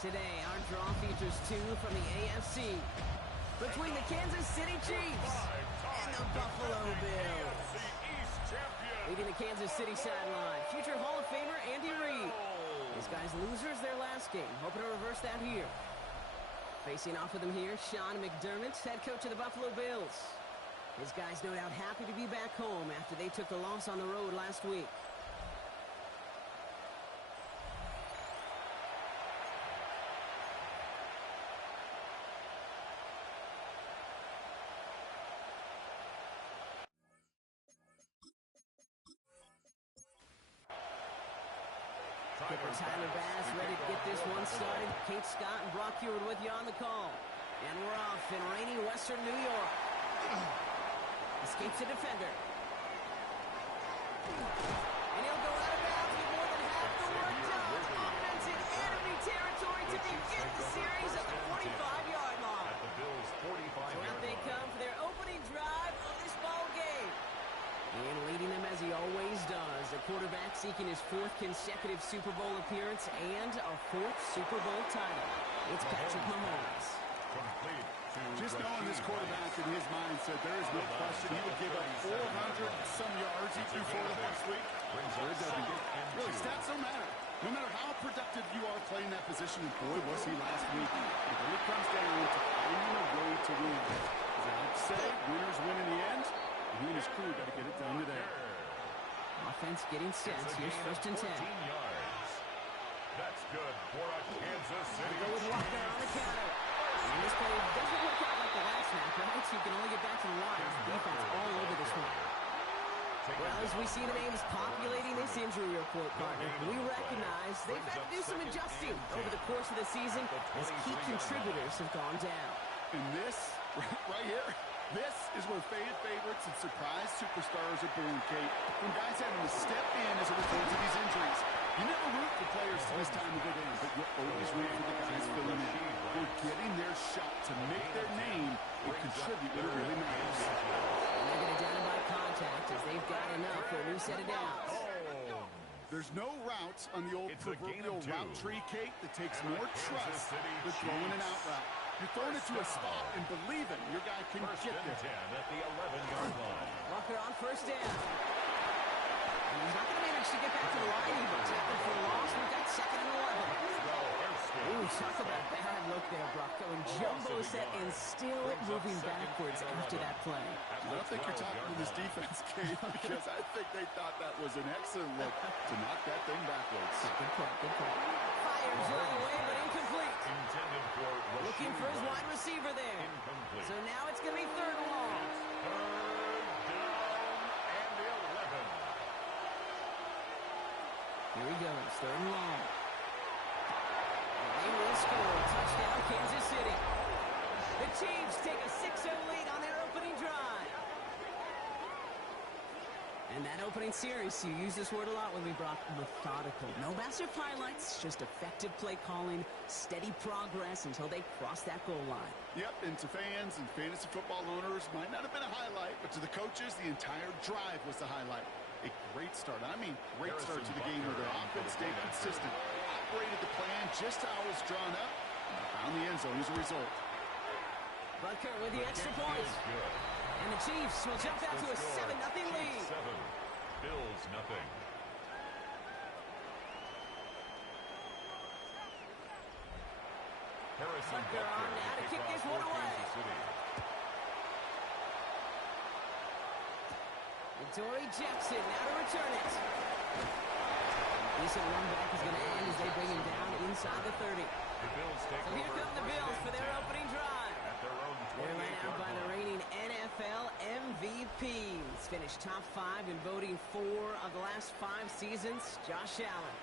Today, our draw features two from the AFC. Between the Kansas City Chiefs and the Buffalo Bills. Leading the Kansas City sideline, future Hall of Famer Andy Reid. These guys losers their last game, hoping to reverse that here. Facing off with him here, Sean McDermott, head coach of the Buffalo Bills. His guys no doubt happy to be back home after they took the loss on the road last week. Skipper Tyler Bass ready to get this one started. Kate Scott and Brock Heward with you on the call. And we're off in rainy western New York. Escapes a defender. And he'll go out of bounds with more than half the work done. Offense in enemy territory to begin the series at the 45-yard line. At the Bills' 45-yard line. So out they come for their opening drive of this ball game. And leading them as he always does, a quarterback seeking his fourth consecutive Super Bowl appearance and a fourth Super Bowl title. It's Patrick Mahomes. Just knowing this quarterback in his mindset, there is no question he would give up 400-some yards he threw for last week. Really, stats don't matter. No matter how productive you are playing that position, and boy, was he last week. It really comes down to finding a way to win. As I like to say, winners win in the end. He and his crew got to get it done today. Offense getting set. Here's first and 10. That's good for a Kansas City. Go with Walker on the counter. And this play doesn't work out like the last snap, right? So you can only get back to the line. Defense all over this one. Well, as we see the names populating this injury report, partner, we recognize they've had to do some adjusting over the course of the season as key contributors have gone down. And this, right here, this is where fan favorites and surprise superstars are born, Kate. When guys having to step in as a result of these injuries. You never root for players to this time of the game, but you always root for the guys filling in. They're getting their shot to make their name and contribute when it really matters. And they're going to down by contact as they've got enough for a new set of downs. There's no route on the old proverbial route tree, Kate, that takes more trust than throwing an out route. You're throwing it to a spot and believing your guy can get there. At the 11-yard line. Walker on first down. And he's not going to manage to get back to the line even. Tackled for a loss. We've got second and 11. Ooh, talk about a bad look there, Brock. Going jumbo set and still moving backwards after that play. I don't think you're talking to this defense, Kate, because I think they thought that was an excellent look to knock that thing backwards. Good play, good play. Fires right away, but incomplete. Intended for looking for his wide receiver there. Incomplete. So now it's going to be third and long. Third down and 11. Here he goes, third and long. And they will score. Touchdown, Kansas City. The Chiefs take a 6-0 lead on their opening drive. And that opening series, you use this word a lot when we brought methodical. No massive highlights, just effective play calling, steady progress until they cross that goal line. Yep, and to fans and fantasy football owners, might not have been a highlight, but to the coaches, the entire drive was the highlight. A great start. I mean, great start to the game where their offense stayed consistent, operated the plan just how it was drawn up, and found the end zone as a result. Butker with the extra points. And the Chiefs will jump out to a 7-0 lead. 7, Bills nothing. Harrison Butker on now to kick this one away. Dory Jackson now to return it. Decent run back is going to end as they bring him down inside the 30. The Bills take so here come the Bills for their opening drive. At their own They're led out by the reigning NFL MVPs. Finished top 5 in voting 4 of the last 5 seasons. Josh Allen.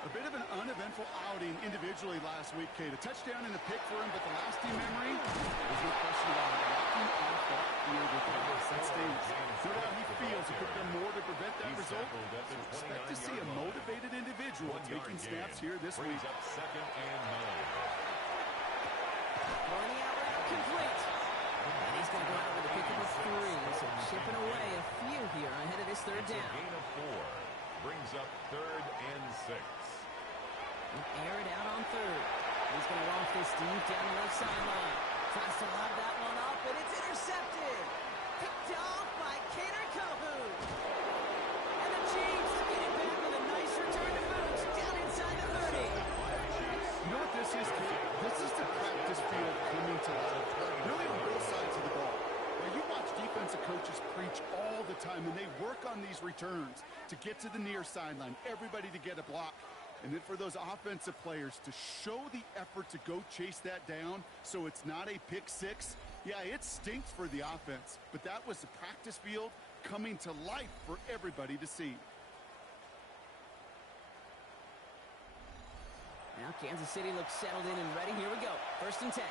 A bit of an uneventful outing individually last week, Kate. A touchdown and a pick for him, but the lasting memory, there's no question about it. Walking off that field with the pass. That stings. No doubt he feels he could have done more to prevent that result. So expect to see a motivated individual taking snaps here this week. Up second and 9. Running out route complete. And he's going to go out with a pick of a 3. So chipping away a few here ahead of this third down. A gain of 4. Brings up third and 6. Air it out on third. He's this deep down the left sideline. Tries to lob that one up, and it's intercepted. Picked off by Kader Kohou. And the Chiefs get it back with a nice return to boot down inside the 30. You know what this is, Kate? This is the practice field coming to life, really on both sides of the ball. Where you watch defensive coaches preach all the time, and they work on these returns to get to the near sideline, everybody to get a block. And then for those offensive players to show the effort to go chase that down so it's not a pick six. Yeah, it stinks for the offense, but that was the practice field coming to life for everybody to see. Now Kansas City looks settled in and ready. Here we go. 1st and 10.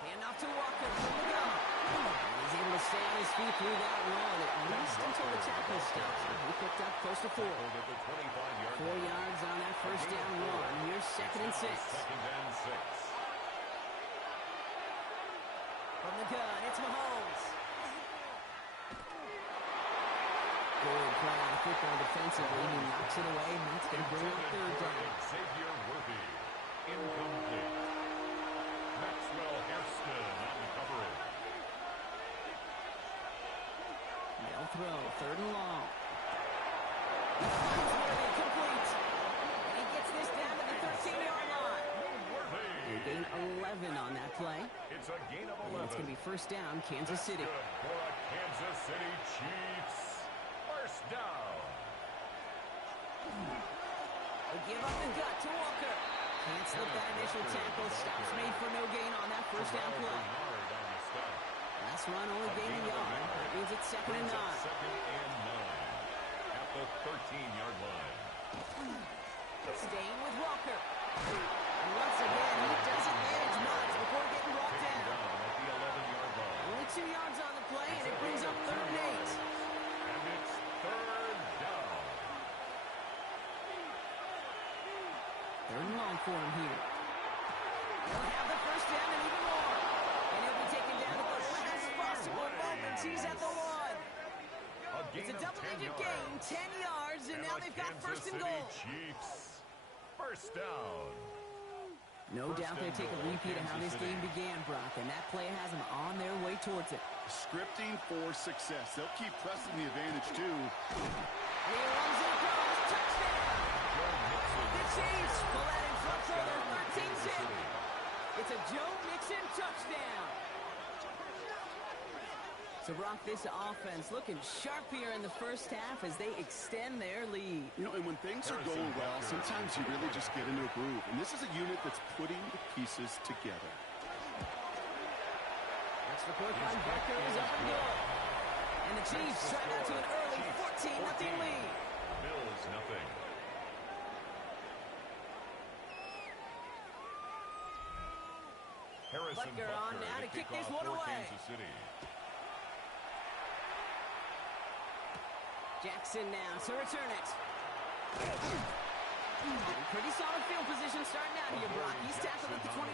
Hand off to Walker. Here we go. And he's able to stay on his feet through that run, at least until the tackle stops. He picked up close to 4. 4 yards on that first down run. Here's 2nd and 6. From the gun, it's Mahomes. Good play on the football defensively. He knocks it away, and that's going to bring up 3rd down. Xavier Worthy, incomplete. Maxwell Hairston on the coverage. They'll throw, 3rd and long. He finds Worthy, complete. And he gets this down to the 13-yard line. They gain 11 on that play. It's a gain of 11. And it's going to be 1st down, Kansas City. Good for a Kansas City Chiefs. 1st down. They give up the gut to Walker. Can't slip that initial tackle. Stops made for no gain on that 1st down play. Last run only gained a yard. That means it's 2nd and 9. 2nd and 9 at the 13-yard line. Staying with Walker. And once again, he doesn't manage much before getting brought down. At the 11-yard line. Only 2 yards on the play, and it brings up 3rd and 8. And it's 3rd down. 3rd and long for him here. He'll have the 1st down and even more. And he'll be taken down at the last possible moment. He's at the 1. It's a double-digit gain, 10 yards, and now they've got 1st and goal. Chiefs. 1st down. No doubt they take a repeat of how this game began, Brock, and that play has them on their way towards it. Scripting for success. They'll keep pressing the advantage, too. He runs it across. Touchdown! The Chiefs pull out in front for their 13th hit. It's a Joe Mixon touchdown. So, Brock, this offense looking sharp here in the 1st half as they extend their lead. You know, and when things are going well, sometimes you really just get into a groove. And this is a unit that's putting the pieces together. Extra point by Becker is up and good. And the Chiefs try out to an early 14-0 lead. Bills nothing. Harrison Butker on now to kick this one away. Kansas City. Jackson now to return it. Pretty solid field position starting out here, Brock. He's tackled at the 29.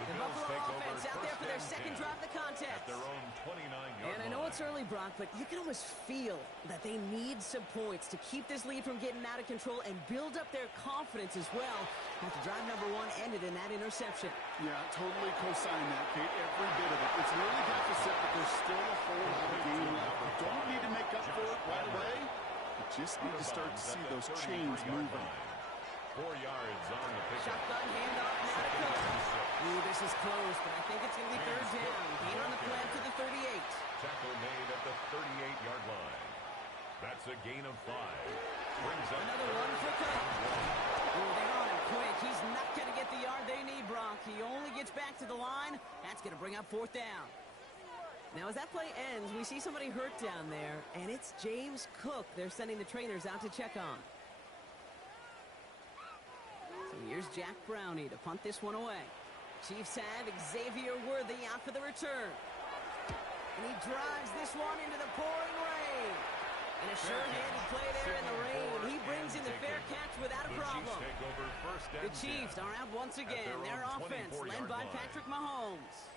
The Buffalo offense out there for their 2nd drive of the contest. At their own 29-yard And I know it's early, Brock, but you can almost feel that they need some points to keep this lead from getting out of control and build up their confidence as well after drive number 1 ended in that interception. Yeah, totally co-sign that, Kate. Every bit of it. It's an early deficit, but there's still a whole lot of game left. You don't need to make up for it right away. You just need to start to see those chains moving. 4 yards on the pickup. Shotgun handoff now to Cook. Ooh, this is close, but I think it's going to be 3rd down. Gain on the play to the 38. Tackle made at the 38-yard line. That's a gain of 5. Brings up another one for Cook. Ooh, they're on him quick. He's not going to get the yard they need, Brock. He only gets back to the line. That's going to bring up 4th down. Now, as that play ends, we see somebody hurt down there, and it's James Cook they're sending the trainers out to check on. So here's Jack Brownie to punt this one away. Chiefs have Xavier Worthy out for the return. And he drives this one into the pouring rain. And a sure-handed play there in the rain. He brings in the fair catch without a problem. The Chiefs are out once again. Their offense led by Patrick Mahomes.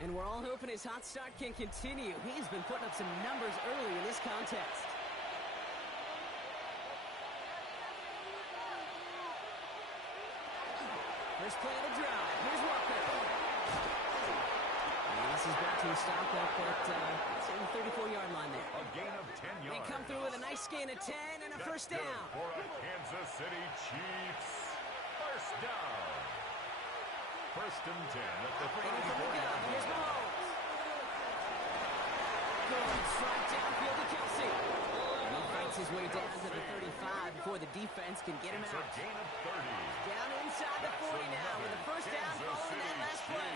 And we're all hoping his hot start can continue. He's been putting up some numbers early in this contest. First play of the drive. Here's Walker. And this is brought to a stop up at the 34-yard line there. A gain of 10 yards. They come through with a nice gain of 10 and a first down. For a Kansas City Chiefs. First down. First and 10 at the 34-yard line. Here's Mahomes. Good strike downfield to Kelsey. He fights his way down to the 35 before the defense can get him out. It's a gain of 30. Down inside the 40 now with the first down following that last play.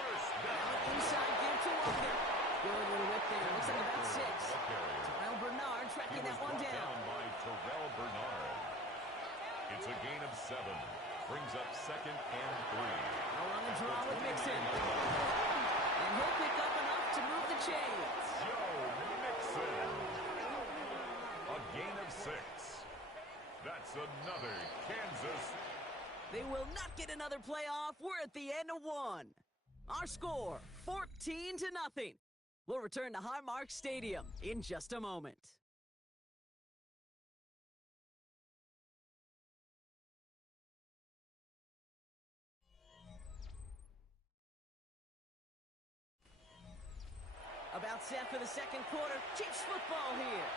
First down. Inside give to Walker. Good little whip there. Looks like about 6. Terrell Bernard tracking that one down. By Terrell Bernard. It's a gain of 7. Brings up second and 3. Now on the draw with Mixon. And he'll pick up enough to move the chains. Joe Mixon. A gain of 6. That's another Kansas. They will not get another playoff. We're at the end of 1. Our score, 14-0. We'll return to Highmark Stadium in just a moment. About set for the second quarter. Chiefs football here.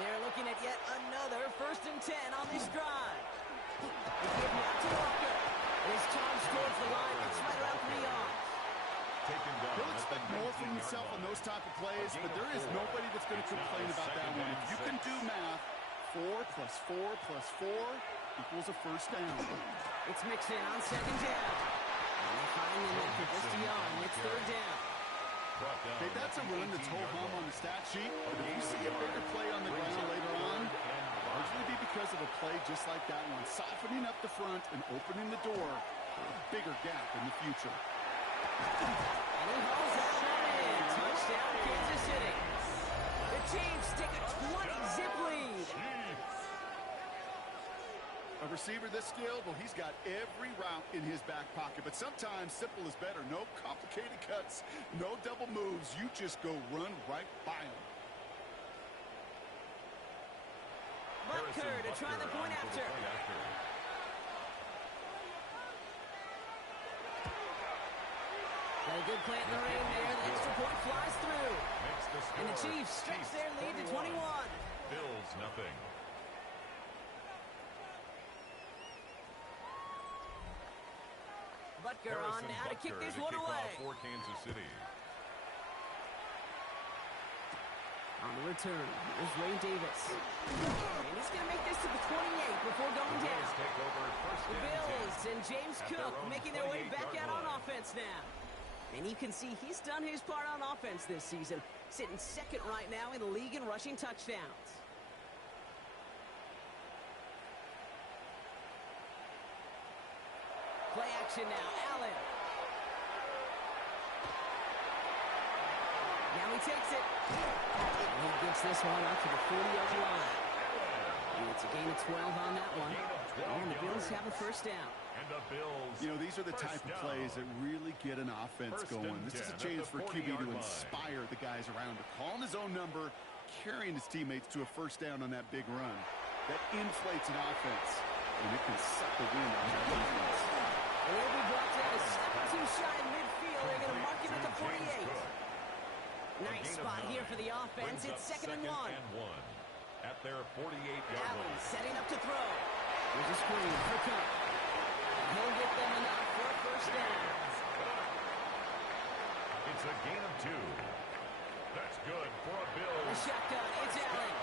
They're looking at yet another first and 10 on this drive. They give now to Walker. As Tom towards the line, it's right around 3 yards. He'll expect more from himself on those type of plays, but there is nobody that's going to complain about that one. If you can do math, 4 plus 4 plus 4 equals a first down. It's Mixon on second down. And they finally make it just a yard. It's third down. Okay, that's a run that's ho-hum on the stat sheet, but if you see a bigger play on the ground later on, largely be because of a play just like that one, softening up the front and opening the door for a bigger gap in the future. And he hauls that one in. Touchdown, Kansas City. The Chiefs take a 20-zip lead. A receiver this skilled, well, he's got every route in his back pocket, but sometimes simple is better. No complicated cuts, no double moves. You just go run right by him. Butker to try the point after. Got a good plant in the rain there. The extra point flies through. And the Chiefs stretch their lead to 21. Bills nothing. Butker on now to kick this one away. For Kansas City. On the return, here's Ray Davis. And he's going to make this to the 28 before going down. The Bills and James Cook making their way back out on offense now. And you can see he's done his part on offense this season, sitting second right now in the league in rushing touchdowns. Play action now, Allen. Now he takes it. And he gets this one up to the 40-yard line. And it's a gain of 12 on that one. And the Bills have a first down. And the Bills. You know, these are the type of plays that really get an offense going. This is a chance for QB to inspire the guys around him. Calling his own number, carrying his teammates to a first down on that big run. That inflates an offense, and it can suck the wind out of that defense. And he'll be brought down a step or two shy in midfield. They're going to mark him at the 48. Nice spot here for the offense. It's second and 1. At their 48-yard Allen line. setting up to throw. There's a screen for Cook. He'll get them enough for a first down. It's a gain of 2. That's good for a Bill. The shotgun, it's Allen.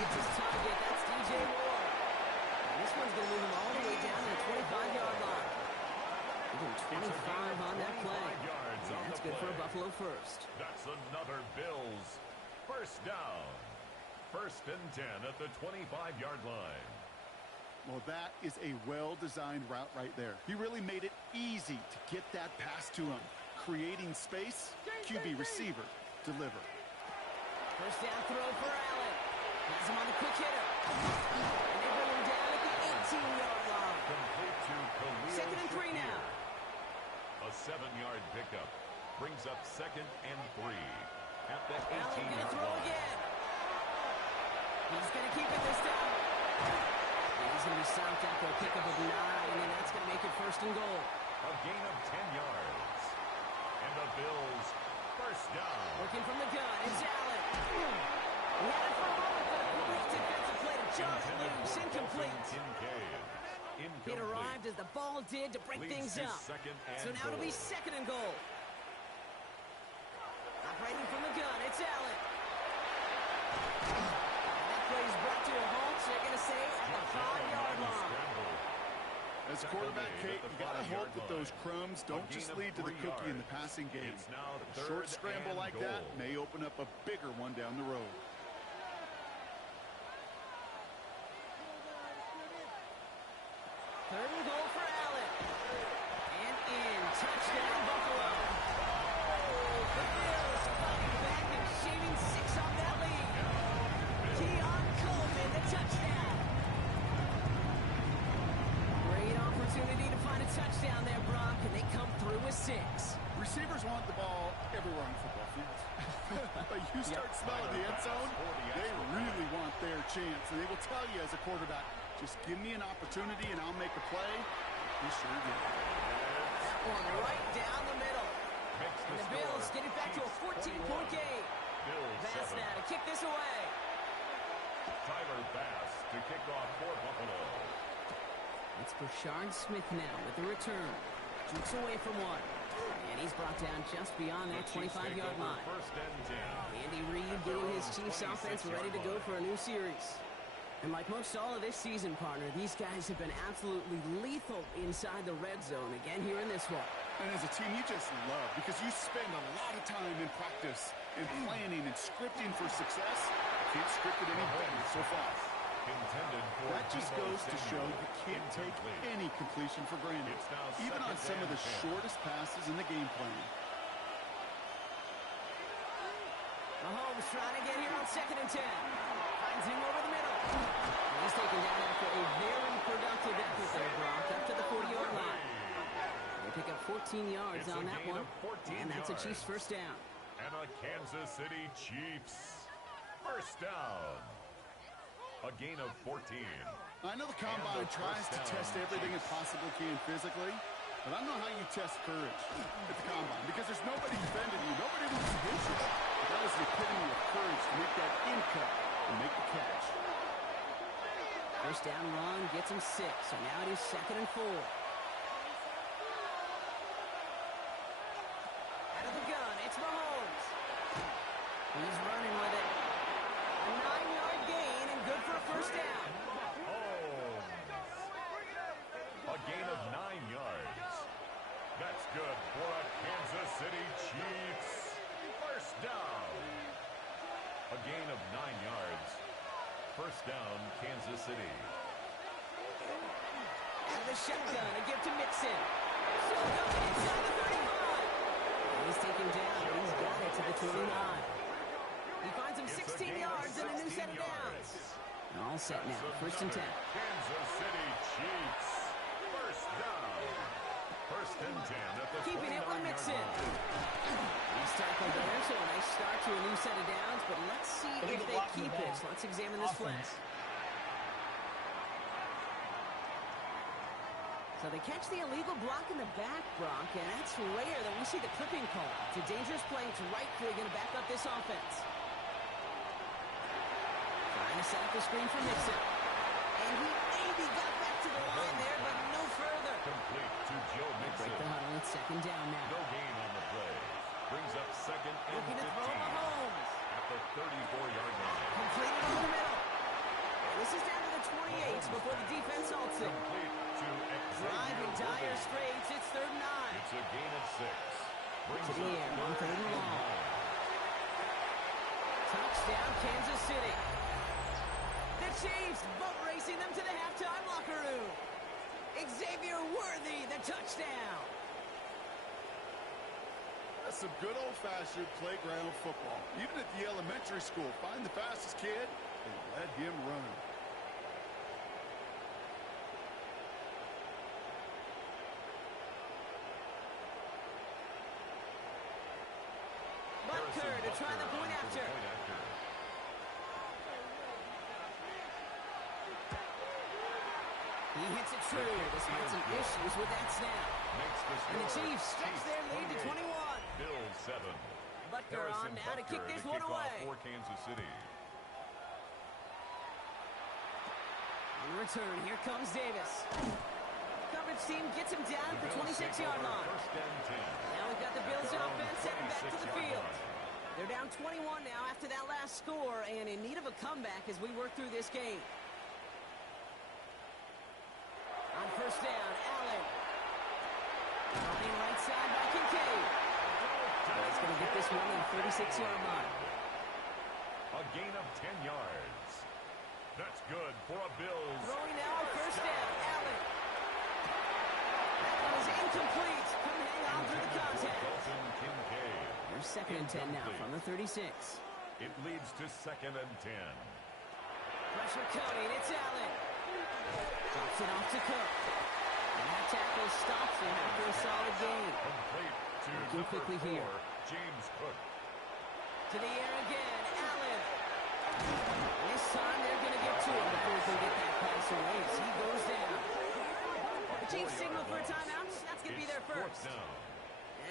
It's his target, that's DJ Moore. And this one's going to move him all the way down to the 25-yard line. Even 25 on that play. Yeah, that's good for a Buffalo first. That's another Bills first down. First and 10 at the 25-yard line. Well, that is a well-designed route right there. He really made it easy to get that pass to him. Creating space, QB receiver, deliver. First down throw for Allen. Has him on the quick hitter. And they bring him down at the 18-yard line. Complete to Khalil Second and 3 now. A 7-yard pickup brings up second and 3 at the 18-yard line. Allen going to throw again. He's going to keep it this time. And He's going to be stopped after a pickup of 9, and that's going to make it first and goal. A gain of 10 yards. And the Bills first down. Working from the gun, it's Allen. He had it for a moment, but a great defensive play to just loose. Incomplete. It arrived as the ball did to break things up. So now it'll be second and goal. Operating from the gun, it's Allen. And that play is brought to a halt, so you're going to say at the 5-yard line. As a quarterback, Kate, you got to hope that those crumbs don't just lead to the cookie in the passing game. A short scramble like that may open up a bigger one down the road. Third and goal for Allen. And in. Touchdown, Buffalo. The Bills fighting back and shaving 6 off that lead. Keon Coleman, the touchdown. Great opportunity to find a touchdown there, Brock, and they come through with 6. Receivers want the ball everywhere on the football field. But you start smelling the end zone, they really want their chance. And they will tell you as a quarterback, just give me an opportunity and I'll make a play. He sure did. That one right down the middle. And the Bills get it back to a 14-point game. Bass now to kick this away. Tyler Bass to kick off for Buffalo. It's Brashard Smith now with the return. Jukes away from one. And he's brought down just beyond that 25-yard line. Andy Reid getting his Chiefs offense ready to go for a new series. And like most all of this season, partner, these guys have been absolutely lethal inside the red zone again here in this one. And as a team, you just love because you spend a lot of time in practice and planning and scripting for success. Can't script it any better so far. That just goes to show you can't take any completion for granted, even on some of the shortest passes in the game plan. Mahomes trying to get here on 2nd and 10. Finds him over the middle. And he's taken down after a very productive effort there, Brock, up to the 40-yard line. They pick up 14 yards on that one, and that's a Chiefs first down. And a Kansas City Chiefs first down. A gain of 14. I know the Combine tries to test everything it possibly can physically, but I don't know how you test courage at the Combine because there's nobody defending you. Nobody wants to hit you. But that was the epitome of courage to make that in cut and make the catch. First down run gets him 6, so now it is 2nd and 4. Out of the gun, it's Mahomes. He's running with it. A 9-yard gain and good for a first down. A gain of 9 yards. That's good for a Kansas City Chiefs first down. A gain of 9 yards. First down, Kansas City. Out of the shotgun, a give to Mixon. So good inside the 35. He's taken down, but he's got it to the 29. He finds him 16 yards and a new set of downs. All set now, 1st and 10. Kansas City Chiefs first down. 1st and 10 at the Keeping it with 29-yard Mixon. line. He's tackled there, so a nice start to a new set of downs, but let's see if they keep it. So let's examine this play. So they catch the illegal block in the back, Brock, and that's rare that we see the clipping call. It's a dangerous play. It's rightfully going to back up this offense. Trying to set up the screen for Mixon. And he maybe got back to the line there, but no further. Complete to Joe Mixon. Break the huddle. It's 2nd down now. No gain on the play. Brings up 2nd and Looking 15 to throw Mahomes. at the 34-yard line. Completed over the middle. And this is down to the 28 before the defense halts it. Complete to Drive in dire straits. It's 3rd and 9. It's a gain of 6. Brings To the air on 3rd and long. Touchdown, Kansas City. The Chiefs boat racing them to the halftime locker room. Xavier Worthy, the touchdown. That's some good old-fashioned playground football. Even at the elementary school, find the fastest kid and let him run. Butker to try the point after. He hits it true, despite some issues with that snap. And the Chiefs stretch their lead to 21. Bills 7. Butker on now to kick this one away. For Kansas City. On the return, here comes Davis. Coverage team gets him down at the 26-yard line. Now we've got the Bills offense heading back to the field. They're down 21 now after that last score and in need of a comeback as we work through this game. On first down, Allen. Running right side by Kincaid. He's going to get this one on the 36-yard line. A gain of 10 yards. That's good for a Bills. Throwing now on first down, Allen. That one is incomplete. Couldn't hang on through the contact. There's 2nd and 10 now from the 36. It leads to 2nd and 10. Pressure coming. It's Allen. Drops it off to Cook. And that tackle stops him after a solid gain. Complete to looking quickly 4, here. James Cook. To the air again, Allen. This time they're going to get to him before he can get that pass away as he goes down. The Chiefs signal for a timeout. That's going to be their first.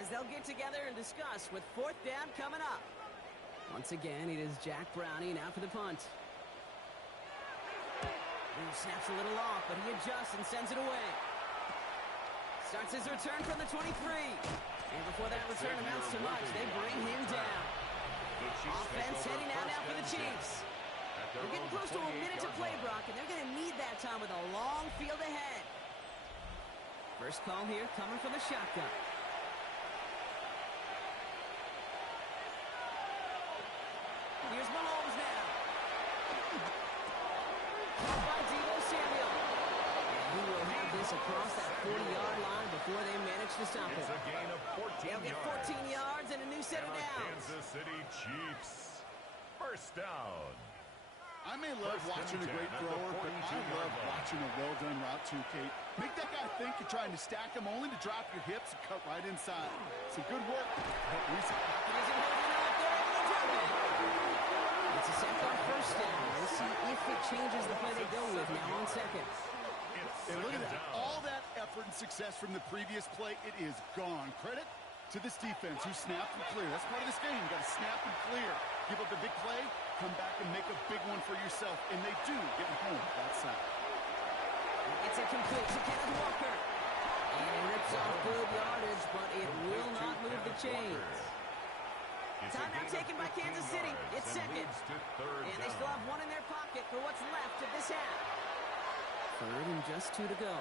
As they'll get together and discuss with 4th down coming up. Once again, it is Jack Browning out for the punt. He snaps a little off, but he adjusts and sends it away. Starts his return from the 23. And before that return amounts to much, they bring him down. Offense heading out now for the Chiefs. They're getting close to a minute to play, Brock, and they're going to need that time with a long field ahead. First call here coming from the shotgun. Here's Mahomes now. Caught by Deebo Samuel. And he will have this across that 40-yard line before they manage to stop it. It's a gain of 14 They'll get 14 yards and a new set of downs. Kansas City Chiefs. First down. I may love watching a great thrower, but I love watching a well-done route too, Kate. Make that guy think you're trying to stack him only to drop your hips and cut right inside. Some good work. It's a sack on first down. We'll see if it changes the play they go with now on second. And look at that. All that effort and success from the previous play, it is gone. Credit to this defense who snapped and clear. That's part of this game. You got to snap and clear. Give up a big play, come back and make a big one for yourself. And they do get home that side. It's a complete to Kenneth Walker. And it rips off good yardage, but it will not move the chains. Timeout taken by Kansas City. It's second. And they still have one in their pocket for what's left of this half. 3rd and just 2 to go.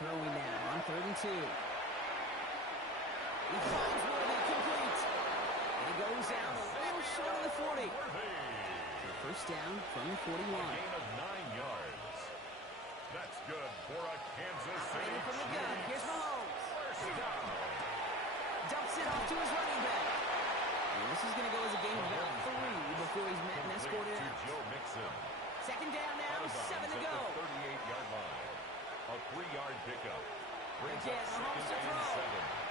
Throwing now on 3rd and 2. He finds Worthy complete. He goes out a little short of the 40. So first down from the 41. A gain of 9 yards. That's good for a Kansas City from the gun. Here's Mahomes. First down. Dumps it off to his running back. And this is going to go as a game of about 3 before he's met and escorted out. Joe Mixon. Second down now, 7 to go. 38-yard line. A 3-yard pickup. Brings Again, up Mahomes to 2nd and throw. 7.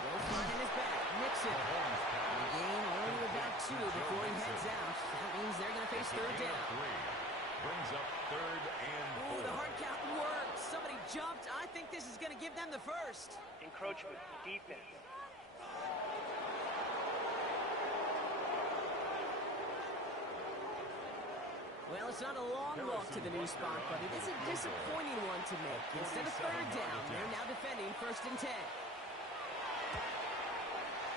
Wilson in his back. Mixon. The gain only about 2 before he heads out. That means they're going to face 3rd down. Brings up 3rd and 4. Ooh, the hard count worked. Somebody jumped. I think this is going to give them the first. Encroachment, defense. Well, it's not a long walk to the new spot, but it is a disappointing one to make. Instead of 3rd down, they're now defending 1st and 10.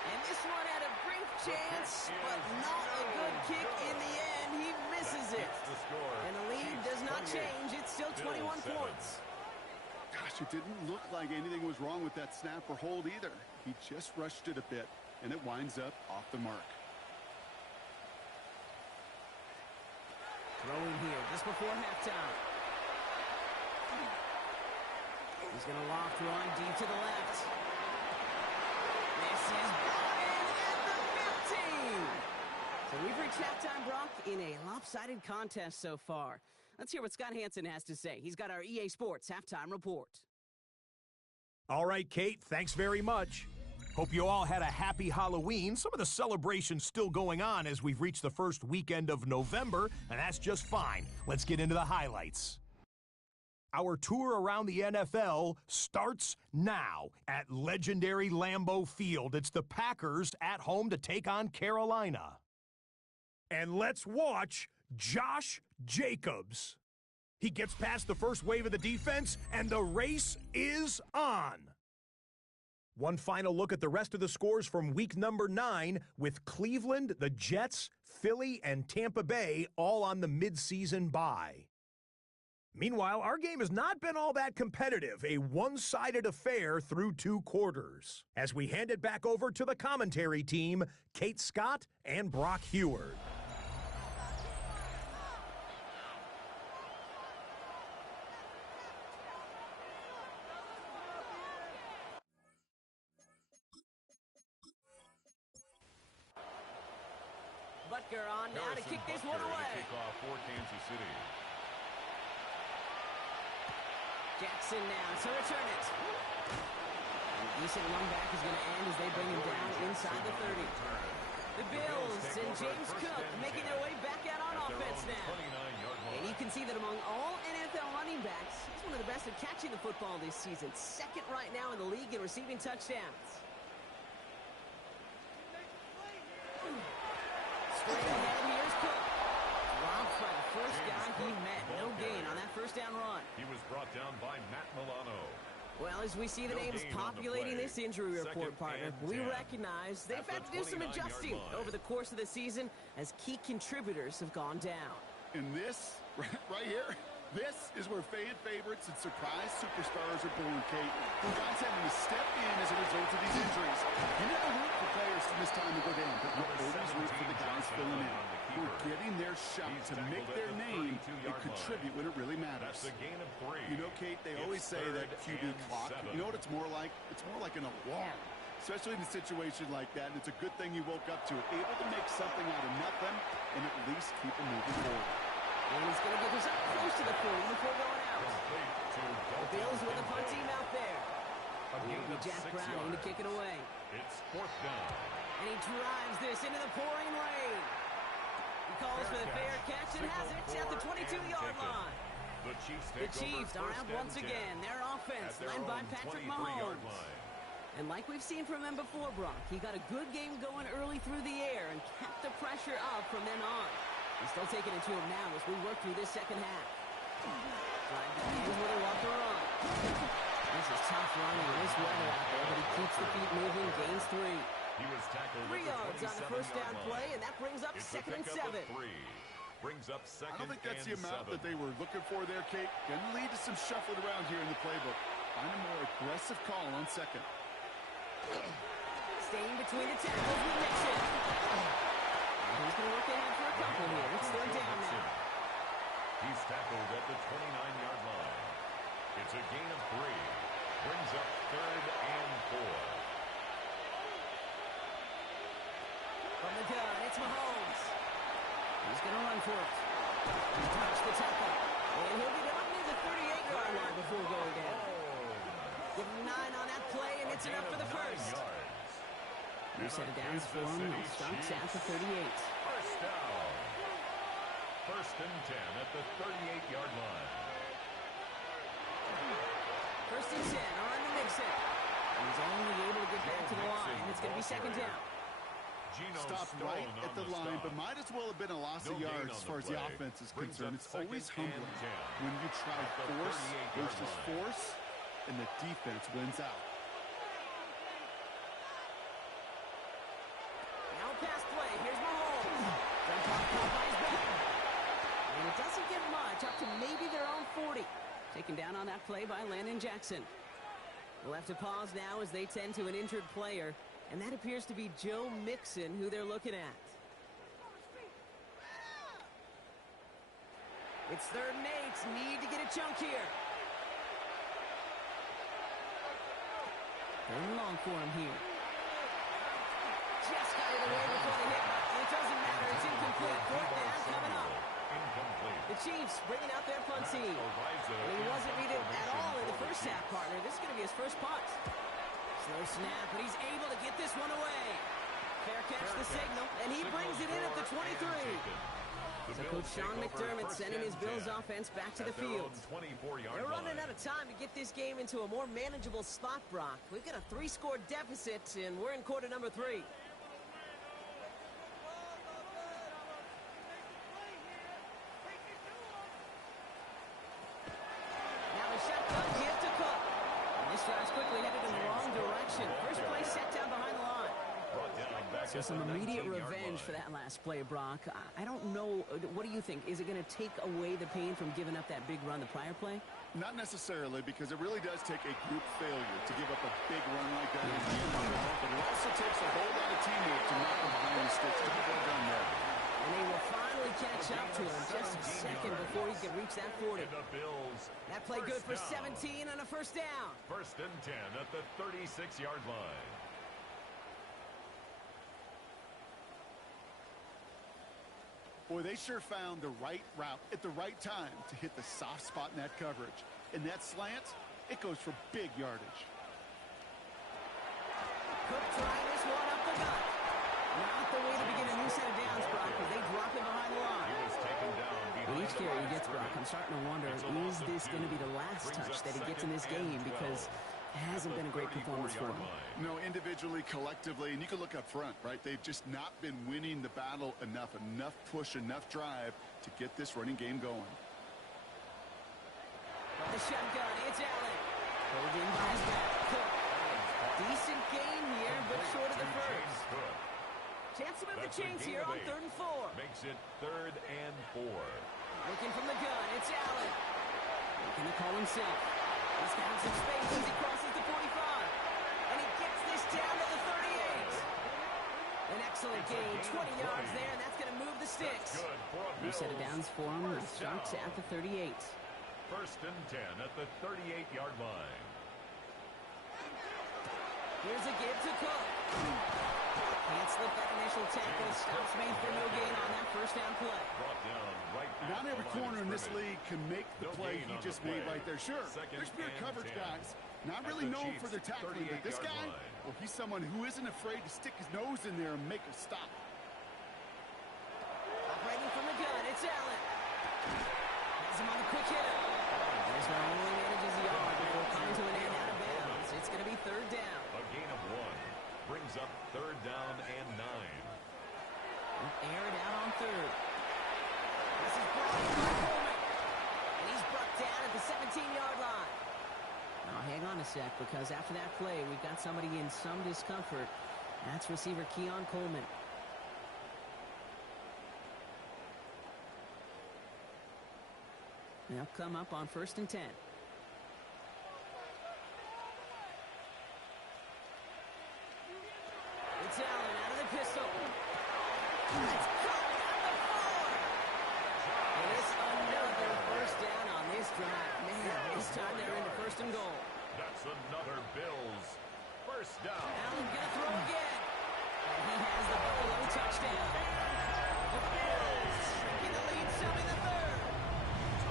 And this one had a brief chance, but not a good kick in the end. He misses it. And the lead does not change. It's still 21 points. Gosh, it didn't look like anything was wrong with that snap or hold either. He just rushed it a bit, and it winds up off the mark. Throwing here just before halftime. He's going to loft one deep to the left. This is brought in at the 15. So we've reached halftime, Brock, in a lopsided contest so far. Let's hear what Scott Hansen has to say. He's got our EA Sports halftime report. All right, Kate, thanks very much. Hope you all had a happy Halloween. Some of the celebrations still going on as we've reached the first weekend of November, and that's just fine. Let's get into the highlights. Our tour around the NFL starts now at legendary Lambeau Field. It's the Packers at home to take on Carolina. And let's watch Josh Jacobs. He gets past the first wave of the defense, and the race is on. One final look at the rest of the scores from week number 9 with Cleveland, the Jets, Philly, and Tampa Bay all on the midseason bye. Meanwhile, our game has not been all that competitive, a one-sided affair through 2 quarters. As we hand it back over to the commentary team, Kate Scott and Brock Heward. Butker on now to kick this one away. Kickoff for Kansas City. Jackson now to return it. And decent run back is going to end as they bring him down inside the 30. The Bills and James Cook making their way back out on offense now. And you can see that among all NFL running backs, he's one of the best at catching the football this season. Second right now in the league in receiving touchdowns. Straight ahead, here's Cook. Dropped by the first guy he met. No gain on that first down run. He was brought down by Matt Milano. Well, as we see the names populating this injury report, partner, we recognize they've had to do some adjusting over the course of the season as key contributors have gone down. And this, right here, this is where fan favorites and surprise superstars are born, Kate. When guys having to step in as a result of these injuries. You never root for players to miss time to go down, but you always root for the guys filling in. Who are getting their shot to make their name and contribute when it really matters. That's a gain of 3. You know, Kate, they always say that QB clock. You know what it's more like? It's more like an alarm. Especially in a situation like that, and it's a good thing you woke up to it. Able to make something out of nothing and at least keep it moving forward. And he's going to get this up close to the 40 before going out. The Bills with the punt team out there. It'll be Jack Browning to kick it away. It's 4th down. And he drives this into the pouring rain. He calls for the fair catch and has it at the 22-yard line. The Chiefs are out once again. Their offense led by Patrick Mahomes. And like we've seen from him before, Brock, he got a good game going early through the air and kept the pressure up from then on. He's still taking it to him now as we work through this second half. Drive begins with a walk or run. This is tough running in this weather out there, but he keeps the feet moving, gains 3. He was tackled 3 yards on the first down play, and that brings up 2nd and 7. Brings up 2nd and 7. I don't think that's the amount that they were looking for there, Kate. Going to lead to some shuffling around here in the playbook. Find a more aggressive call on 2nd. Staying between the tackles with Nixon. He's going to work ahead for a couple here. It's 3rd down now. He's tackled at the 29-yard line. It's a gain of 3. Brings up 3rd and 4. From the gun, it's Mahomes. He's going to run for it. He touched the tackle. And he'll be down near the 38-yard line before going down. Give him 9 on that play, and it's enough for the first. New set of downs for him. He starts at the 38. First down. 1st and 10 at the 38-yard line. 1st and 10 are on the Mixon. He's only able to get back to the line. It's going to be 2nd down. Stop right at the line, but might as well have been a loss of yards as far as the offense is concerned. It's always humbling when you try force versus force, and the defense wins out. Now pass play. Here's Mahomes. Then caught by his back. And it doesn't get much, up to maybe their own 40. Taken down on that play by Landon Jackson. We'll have to pause now as they tend to an injured player. And that appears to be Joe Mixon, who they're looking at. It's 3rd and 8. Need to get a chunk here. 3rd and long for him here. Just got it away before the hit. And it doesn't matter. It's incomplete. 4th down coming up. The Chiefs bringing out their punt team. And he wasn't needed at all in the first half, partner. This is going to be his first punt. Slow snap, but he's able to get this one away. Fair catch the signal, and he brings it in at the 23. So Coach Sean McDermott sending his Bills offense back to the field. They're running out of time to get this game into a more manageable spot, Brock. We've got a 3-score deficit, and we're in quarter number 3. Now the shotgun give to Cook. And this drive's quickly headed in the wrong direction. First play set down behind the line. So some immediate revenge for that last play, Brock. I don't know. What do you think? Is it going to take away the pain from giving up that big run the prior play? Not necessarily, because it really does take a group failure to give up a big run like that in the MFL, but it also takes a whole lot of teamwork to knock them behind the sticks. Well done there. And they will finally catch up to him just a second before he can reach that 40. That play good for 17 on a first down. First and 10 at the 36-yard line. Boy, they sure found the right route at the right time to hit the soft spot in that coverage. And that slant, it goes for big yardage. Cook trying this one up the gut. Not the way to begin a new set of downs, Brock, as they drop him behind the line. He was taken down behind Each carry he gets, Brock, I'm starting to wonder, is this going to be the last touch that he gets in this game? Because it hasn't been a great performance for him. No, individually, collectively, and you can look up front, right? They've just not been winning the battle enough push, enough drive to get this running game going. The shotgun, it's Allen. Holding by his back. Cook. Decent gain here, but short of the first. Chance to move the chains here on 3rd and 4. Makes it 3rd and 4. Looking from the gun, it's Allen. Looking to call himself. He's got some space as he crosses the 45. And he gets this down to the 38. An excellent gain, 20 yards there, and that's going to move the sticks. New set of downs for him. It starts at the 38. First and 10 at the 38-yard line. Here's a give to Cook. Can't slip that initial tackle. Stops made for no gain on that first down play. Brought down right. Not every corner in this league can make the play he just made right there. Sure, there's pure coverage guys. Not really known for their tackling, but this guy, well, he's someone who isn't afraid to stick his nose in there and make a stop. Operating from the gun, it's Allen. Has him on the quick hitter. There's no only manages the yard before coming to an end out of bounds. It's going to be 3rd down. A gain of 1 brings up 3rd down and 9. Air it out on 3rd. This is brought in by Coleman. And he's brought down at the 17-yard line. Now hang on a sec, because after that play, we've got somebody in some discomfort. That's receiver Keon Coleman. They'll come up on 1st and 10. It's Allen out of the pistol. Let's go at the 4. And it's another first down on this drive. Man, this time they're into 1st and goal. That's another Bills first down. Allen gonna throw again. And he has the Buffalo touchdown. The Bills in the lead, selling the 3rd.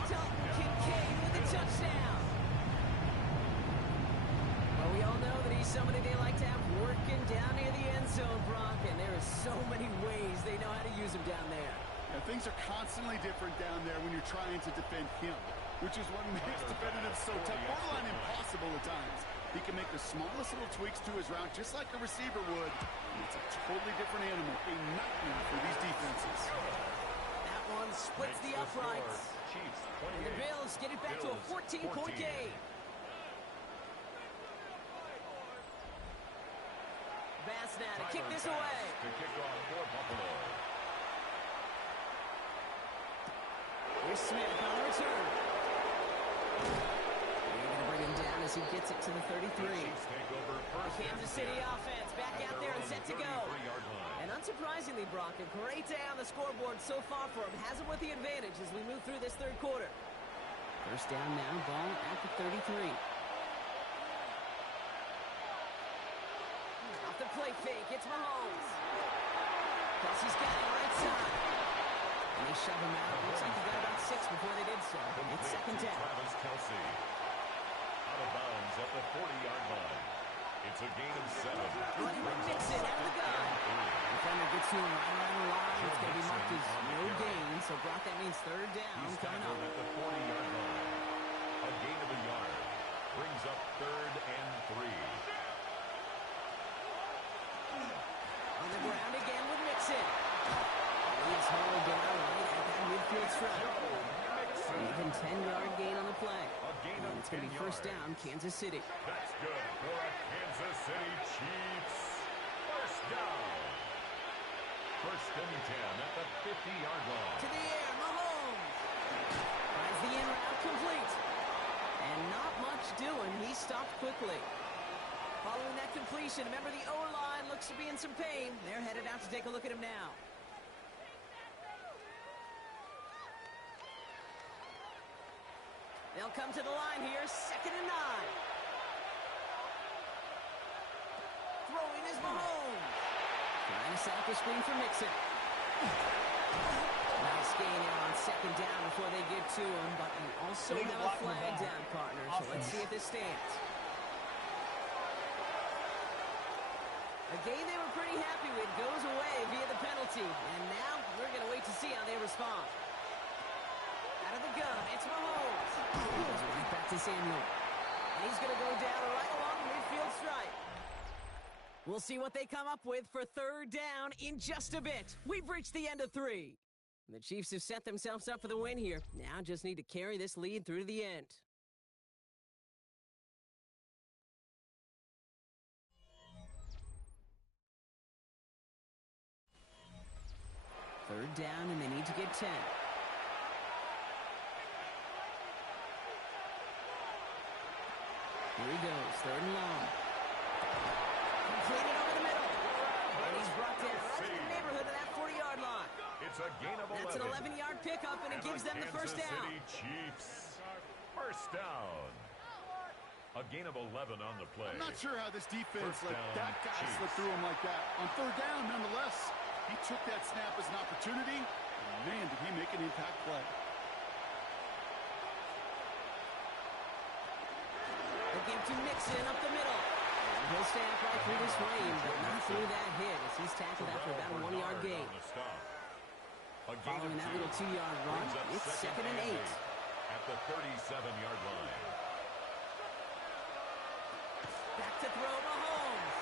Dalton Kincaid with the touchdown. Well, we all know that he's somebody they like to have working down near the end zone, Brock, and there are so many ways they know how to use him down there. Now, things are constantly different down there when you're trying to defend him, which is what makes defending so tough, borderline impossible at times. He can make the smallest little tweaks to his route just like a receiver would, and it's a totally different animal, a nightmare for these defenses. That one splits the uprights. And the Bills get it back to a 14-point game. Bass now to kick this away. To kick off for Buffalo. Here's Smith on the return. They're going to bring him down as he gets it to the 33. The Kansas City offense back out there and set to go. And unsurprisingly, Brock, a great day on the scoreboard so far for him. Has him with the advantage as we move through this 3rd quarter. First down now, ball at the 33. Off the play fake, it's Mahomes. Kelsey's got it right side. And they shove him out. Looks like he got about 6 before they did so. It's 2nd down. Travis Kelsey out of bounds at the 40-yard line. It's a gain of 7. Running with Mixon out of the gun. Defender gets to him right around the line. It's going to be marked as no gain. So, Brock, that means third down coming up. At the 40-yard line. A gain of a yard. Brings up 3rd and 3. On the ground again with Mixon. He's hauled down right at that midfield stripe. Even 10-yard gain on the play. And it's going to be first down, Kansas City. That's good for a Kansas City Chiefs. First down. First and 10 at the 50-yard line. To the air, Mahomes. Finds the in route complete. And not much doing. He stopped quickly. Following that completion, remember the O-line looks to be in some pain. They're headed out to take a look at him now. They'll come to the line here, 2nd and 9. Throwing is Mahomes. Trying to set up a screen for Mixon. Nice gain there on 2nd down before they get to him, but we also have a flag down, partner, so let's see if this stands. A game they were pretty happy with goes away via the penalty, and now we're going to wait to see how they respond. Out of the gun, it's Mahomes. Right back to Samuel. And he's going to go down right along the midfield stripe. We'll see what they come up with for third down in just a bit. We've reached the end of 3. The Chiefs have set themselves up for the win here. Now just need to carry this lead through to the end. Third down, and they need to get 10. Here he goes, 3rd and long. Completed over the middle. And he's brought down right in the neighborhood of that 40-yard line. It's a gain of 11. That's an 11-yard pickup, and it gives them the first down. Kansas City Chiefs. First down. A gain of 11 on the play. I'm not sure how this defense First let down, that guy Chiefs. slip through him like that. On 3rd down, nonetheless, he took that snap as an opportunity. And man, did he make an impact play. They give to Mixon up the middle. And he'll stay upright through this rain, but not through that hit as he's tackled after about a 1-yard gain. Following that little 2-yard run, it's 2nd and 8. At the 37-yard line. Back to throw Mahomes.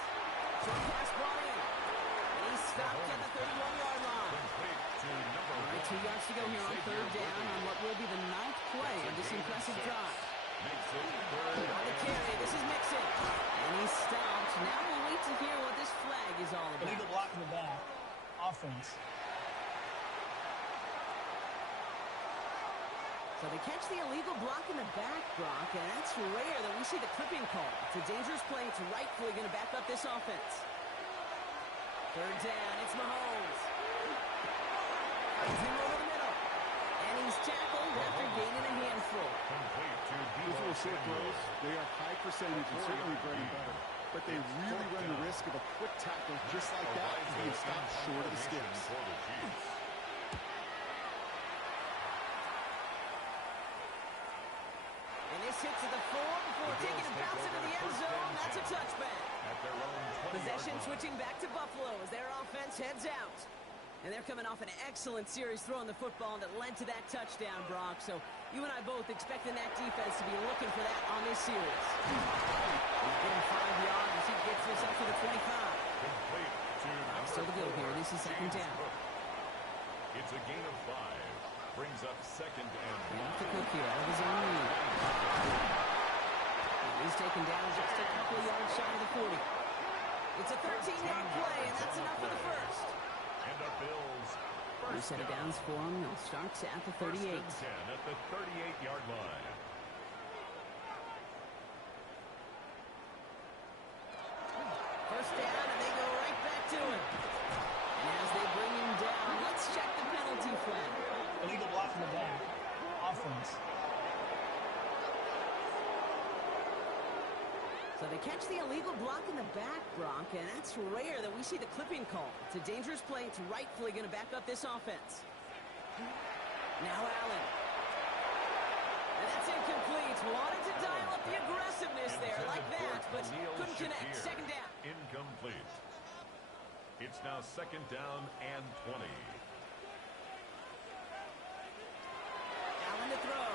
Short pass brought in. And he's stopped at the 31-yard line. All right, 2 yards to go here on 3rd down on what will be the 9th play of this impressive drive. On the carry, this is Mixon. And he's stopped. Now we'll wait to hear what this flag is all about. Illegal block in the back. Offense. So they catch the illegal block in the back, Brock, and that's rare that we see the clipping call. It's a dangerous play. It's rightfully going to back up this offense. 3rd down, it's Mahomes. He's in over the middle. And he's tackled after gaining a handful. Those little short throws, they are high percentage and certainly bread and butter. But they really run the risk of a quick tackle just like that and being stopped short of the sticks. Hits to the 4 before taking a bounce into the end zone. That's a touchback. Possession switching back to Buffalo as their offense heads out. And they're coming off an excellent series throwing the football that led to that touchdown, Brock. So you and I both expecting that defense to be looking for that on this series. He's getting 5 yards as he gets this up to the 25. Still to go here. This is 2nd down. It's a gain of 5. Brings up 2nd and 1. Off the cook here out of his own lead. He's taken down just a couple of yards shy of the 40. It's a 13-yard play, and that's enough for the first. And the Bills New set of downs for him. They'll start at the 38. 10 at the 38-yard line. First down, and they go right back to him. And as they bring him down, let's check the penalty flag. Illegal block in the back. Offense. So they catch the illegal block in the back, Brock, and that's rare that we see the clipping call. It's a dangerous play. It's rightfully going to back up this offense. Now Allen. And that's incomplete. Wanted to dial up the The aggressiveness there, like that, but couldn't connect. Second down. Incomplete. It's now second down and 20. Allen to throw.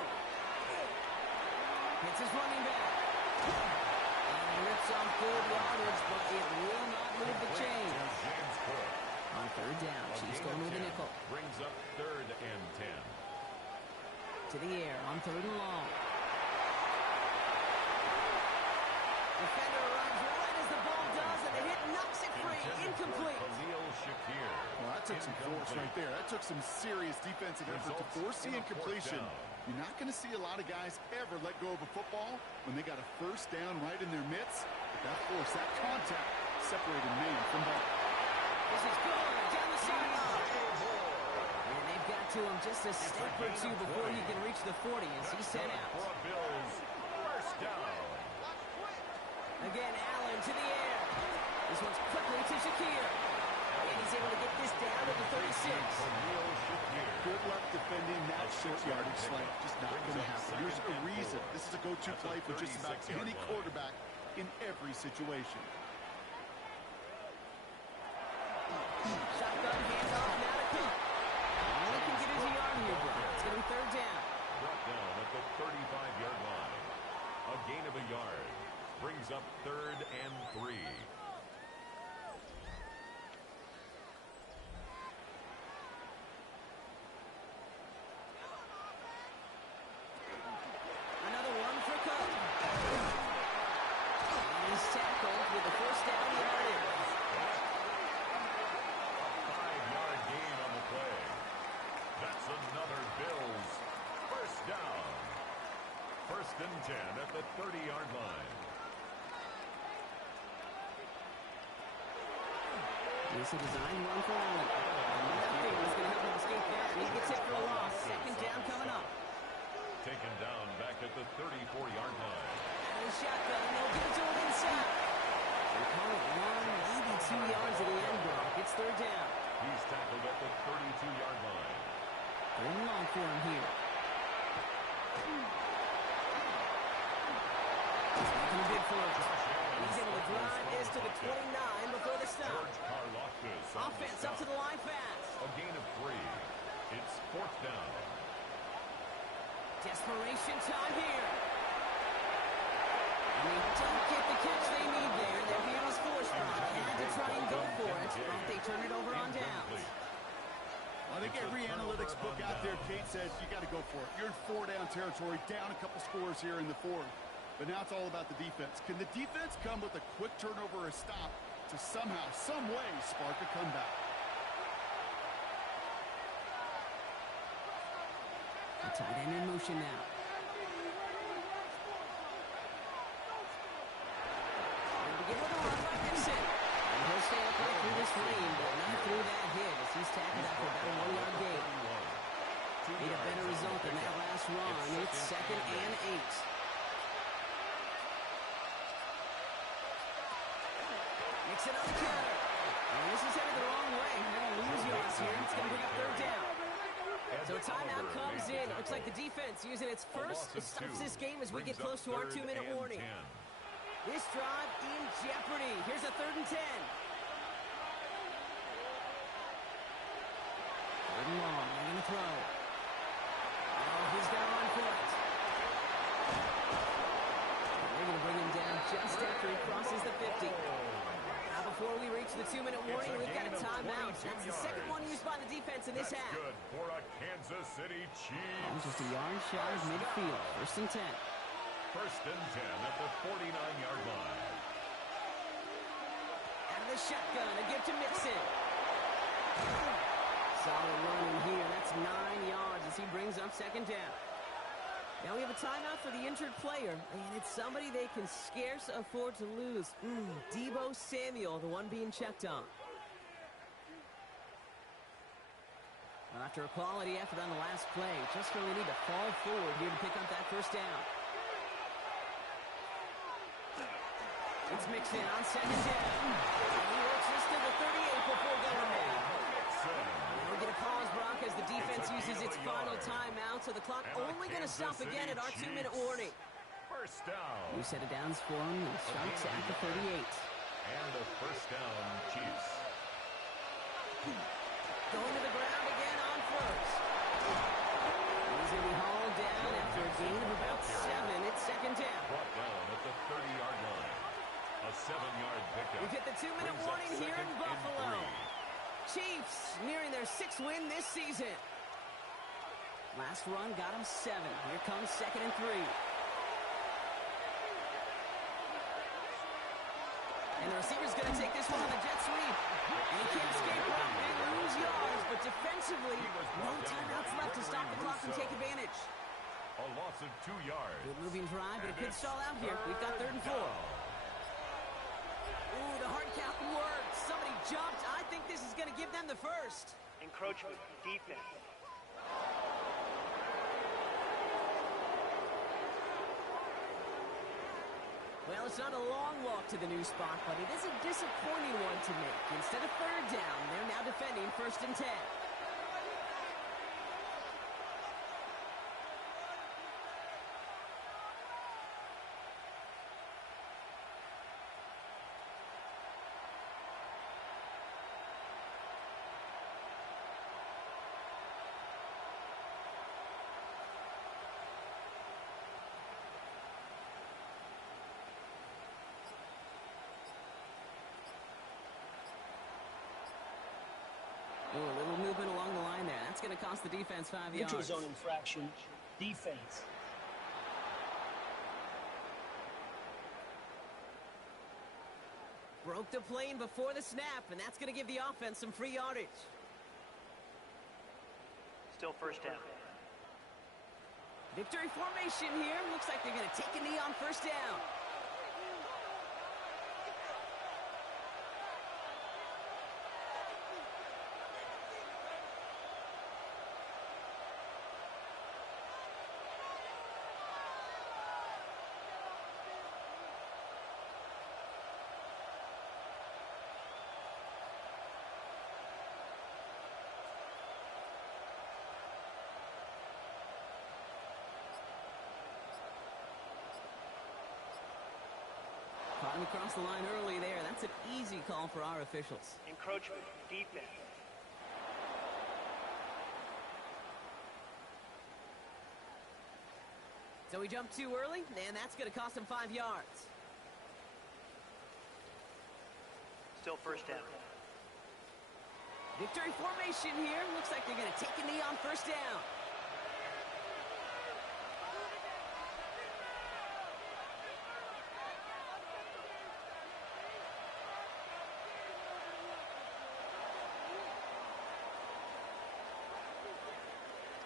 Hits his running back. And rips off good yardage, but it will not move the chain. On third down, Chiefs going with a nickel. Brings up third and 10. To the air on third and long. Defender runs right as the ball does, and the hit knocks it free. Incomplete. Well, that took some force right there. That took some serious defensive effort to force the incompletion. You're not going to see a lot of guys ever let go of a football when they got a first down right in their midst. But that force, that contact, separated man from ball. This is good. Down the sideline. And they've got to him just a step or two before he can reach the 40 as he's sent out. First down. Again, Allen to the air. This one's quickly to Shakir. And he's able to get this down to the 36. Good luck defending that short yardage slant. Just not going to happen. There's a reason. This is a go-to play for just about any quarterback in every situation. Shotgun handoff, now to Cook. Only can get his yard here, bro. It's going to be third down. Brought down at the 35-yard line. A gain of a yard. Brings up third and 3. Another one for Cook. And he's tackled with the first down yardage. A 5-yard gain on the play. That's another Bills first down. First and 10 at the 30-yard line. It's a design run for Allen. Nothing was going to help him escape that. He gets hit for a loss. Second down coming up. Taken down back at the 34-yard line. And the shotgun. They'll give it to him inside. They call it long, maybe 2 yards of the end block. It's third down. He's tackled at the 32-yard line. Third and long for him here. He's making a big for it. He's able to drive this to the 29 before the stop. Offense up to the line fast. A gain of 3. It's fourth down. Desperation time here. And they don't get the catch they need there. They're here as force pride. Had to try and go for it, but they turn it over on downs. I think every analytics book out there, Kate, says you got to go for it. You're in 4-down territory, down a couple scores here in the fourth. But now it's all about the defense. Can the defense come with a quick turnover or a stop to somehow, some way, spark a comeback? The tight end in motion now. And begin with a run by Mixon. And he'll stay upright through this rain, but not through that hit as he's tackled after about a 1-yard gain. Need a better result than that last run. It's second and 8. Mixon on the counter. And this is headed the wrong way. They're going to lose yards here. It's going to bring up third down. So a timeout comes in. It looks like the defense using its first. It stops this game as we get close to our 2-minute warning. This drive in jeopardy. Here's a third and 10. Third and long. They're going to throw. Oh, he's going to run for it. And they're going to bring him down just after he crosses the 50. Before we reach the 2-minute warning, we've got a timeout. That's the second one used by the defense in this half. Good for a Kansas City Chiefs. Just a yard shy of midfield. First and 10. First and 10 at the 49-yard line. Out of the shotgun, a give to Mixon. Solid running here. That's 9 yards as he brings up second down. Now we have a timeout for the injured player, and it's somebody they can scarce afford to lose. Deebo Samuel, the one being checked on. Well, after a quality effort on the last play, just really need to fall forward here to pick up that first down. It's Mixon on second down. And he works this to the 38 before going down. We get a pause, Brock, as the defense uses its final timeout, so the clock only going to stop again at our 2-minute warning. first down. You set it downs for him. He starts at the 38. And a first down, Chiefs. Going to the ground again on first. He's going to be hauled down after a gain of about 7. It's second down. Brought down at the 30-yard line. A 7-yard pickup. We've hit the 2-minute warning here in Buffalo. Chiefs nearing their 6th win this season. Last run got him 7. Here comes 2nd and 3. And the receiver's going to take this one on the jet sweep. And he can't escape out. They lose yards, but defensively, no timeouts left to stop the clock and take advantage. A loss of 2 yards. Good moving drive, but it could stall out here. We've got 3rd and 4. Ooh, the hard count worked. Somebody jumped. I think this is going to give them the first. Encroachment, defense. Well, it's not a long walk to the new spot, but it is a disappointing one to make. Instead of 3rd down, they're now defending 1st and 10. Ooh, a little movement along the line there. That's going to cost the defense 5 yards. Neutral zone infraction. Defense. Broke the plane before the snap, and that's going to give the offense some free yardage. Still first down. Victory formation here. Looks like they're going to take a knee on 1st down. Caught him across the line early there. That's an easy call for our officials. Encroachment, defense. So he jumped too early, and that's going to cost him 5 yards. Still first down. Victory formation here. Looks like they're going to take a knee on 1st down.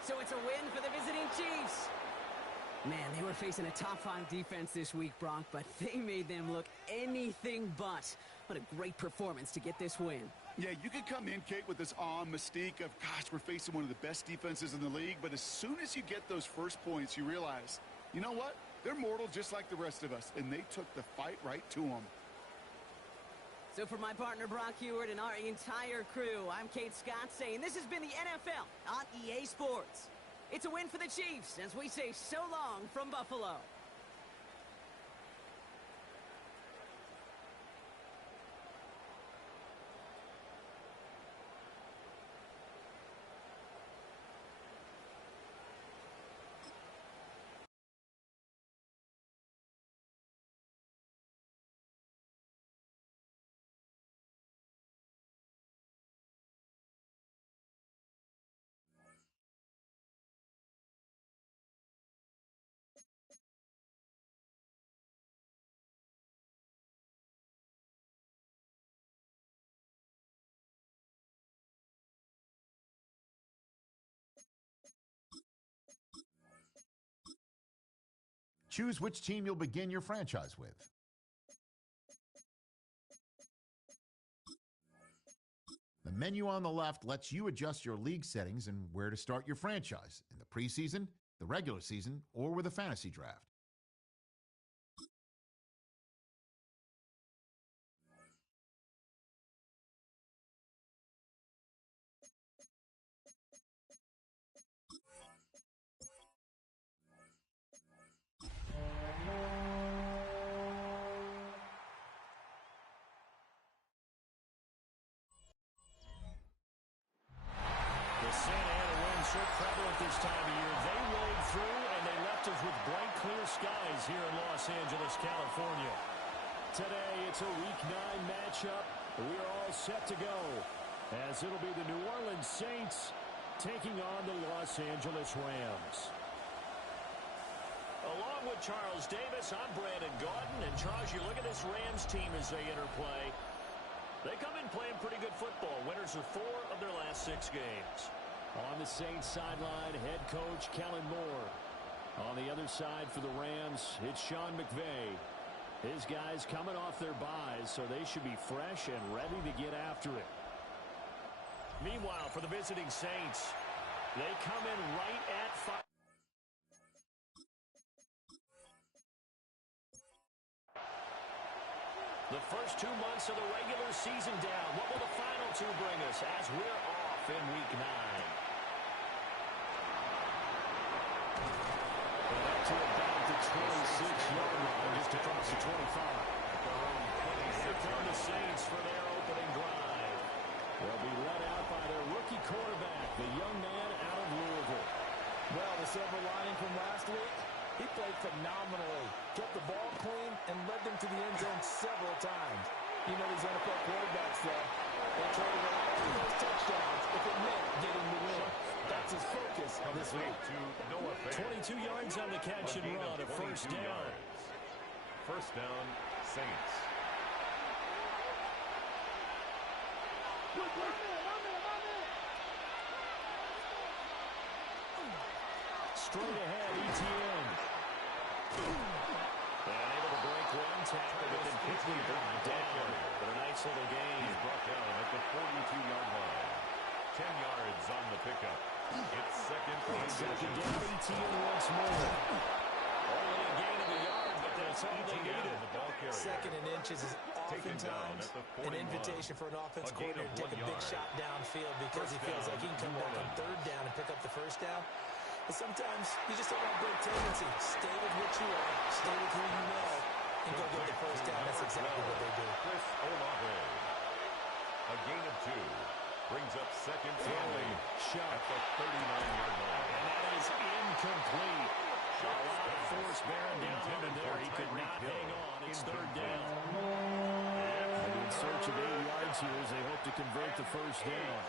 So it's a win for the visiting Chiefs. Man, they were facing a top 5 defense this week, Brock, but they made them look anything but. What a great performance to get this win. Yeah, you could come in, Kate, with this awe and mystique of, gosh, we're facing one of the best defenses in the league, but as soon as you get those first points, you realize, you know what? They're mortal just like the rest of us, and they took the fight right to them. So for my partner, Brock Heward, and our entire crew, I'm Kate Scott saying this has been the NFL on EA Sports. It's a win for the Chiefs as we say so long from Buffalo. Choose which team you'll begin your franchise with. The menu on the left lets you adjust your league settings and where to start your franchise in the preseason, the regular season, or with a fantasy draft. clear skies here in Los Angeles, California. Today, it's a Week 9 matchup. We're all set to go, as it'll be the New Orleans Saints taking on the Los Angeles Rams. Along with Charles Davis, I'm Brandon Gaudin. And Charles, you look at this Rams team as they interplay. They come in playing pretty good football. Winners of 4 of their last 6 games. On the Saints sideline, head coach Kellen Moore. On the other side for the Rams, it's Sean McVay. His guys coming off their byes, so they should be fresh and ready to get after it. Meanwhile, for the visiting Saints, they come in right at 5. The first 2 months of the regular season down. What will the final 2 bring us as we're off in Week 9? Back to about the 26-yard line, just across the 25. Here come the Saints for their opening drive. They'll be led out by their rookie quarterback, the young man out of Louisville. Well, the silver lining from last week, he played phenomenally, kept the ball clean, and led them to the end zone several times. You know these NFL quarterbacks, though, they traded a lot of those touchdowns if it meant getting the win. That's his focus this week. 22 yards on the catch and run, a first down. First down, Saints. Straight ahead, ETN. And able to break one tackle, but then quickly brought down. But a nice little gain. He's brought down at the 42-yard line. 10 yards on the pickup. It's second down, ETN once more. Only a gain of a yard, but that's all they needed. Second and inches is oftentimes an invitation for an offense coordinator to take a big shot downfield because he feels like he can come back on third down and pick up the first down. But sometimes you just don't have great tendency. Stay with what you are, stay with who you know, and go get the first down. That's exactly what they do. Chris Olave. A gain of 2. Brings up second only at the 39-yard line. And that is incomplete. A lot of force bearing down on him there. He could not hang on. It's third down. And in search of 8 yards here as they hope to convert the first down.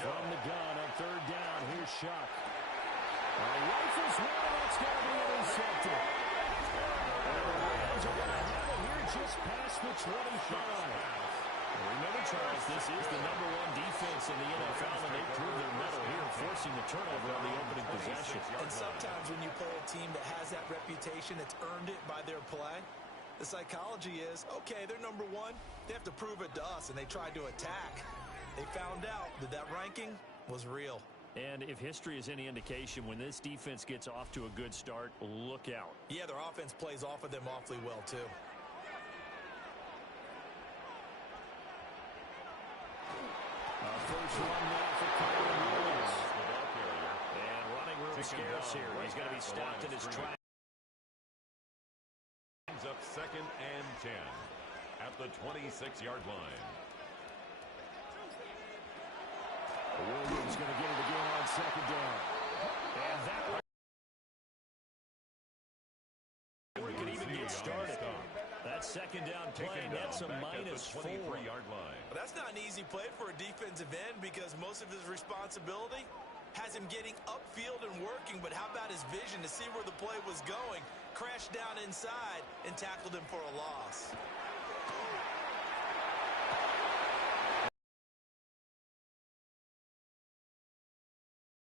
From the gun on third down, here's Shuck. Rifles one, that's going to be intercepted. And the Rams are going to have it here just past the 25. Remember, Charles, this is the #1 defense in the NFL, and they prove their mettle here, forcing the turnover on the opening possession. And sometimes when you play a team that has that reputation, that's earned it by their play, the psychology is, okay, they're #1. They have to prove it to us, and they tried to attack. They found out that that ranking was real. And if history is any indication, when this defense gets off to a good start, look out. Yeah, their offense plays off of them awfully well, too. First run now for Kyron Williams. And running room scarce here. He's going to be stopped in his track. Brings up second and 10 at the 26-yard line. Williams going to get it again on second down. And that one could even get started. That second down play, that's a -4. Well, that's not an easy play for a defensive end because most of his responsibility has him getting upfield and working, but how about his vision to see where the play was going, crashed down inside, and tackled him for a loss.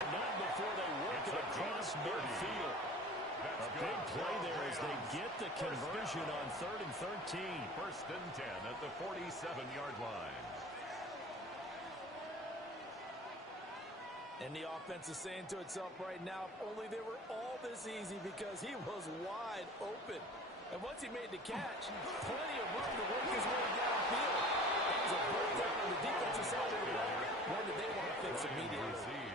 Not before they work it across midfield. A big play there as they get the conversion on 3rd and 13. First and 10 at the 47-yard line. And the offense is saying to itself right now, if only they were all this easy because he was wide open. And once he made the catch, plenty of room to work his way downfield. That was a breakdown on the defensive side of the ball. One that they want to fix immediately.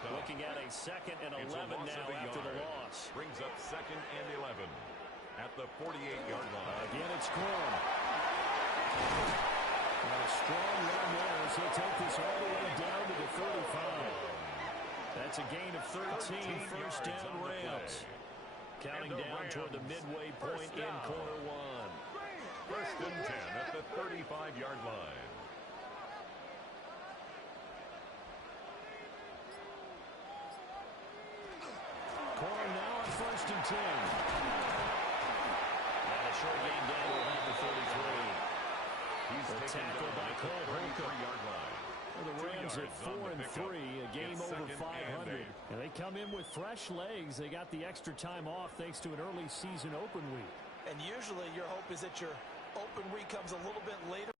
Looking at a 2nd and 11 now after the loss. Brings up 2nd and 11 at the 48-yard line. Again, it's Crum. A strong run there as he'll take this all the way down to the 35. That's a gain of 13, first down Rams. Counting down toward the midway point in quarter one. First and 10 at the 35-yard line. Corn now on first and 10. And a short gain down to about the 33. He's a tackle by Cole Holcomb. Yard line. Well, the Rams at 4-3, a game over 500. And they come in with fresh legs. They got the extra time off thanks to an early season open week. And usually your hope is that your open week comes a little bit later.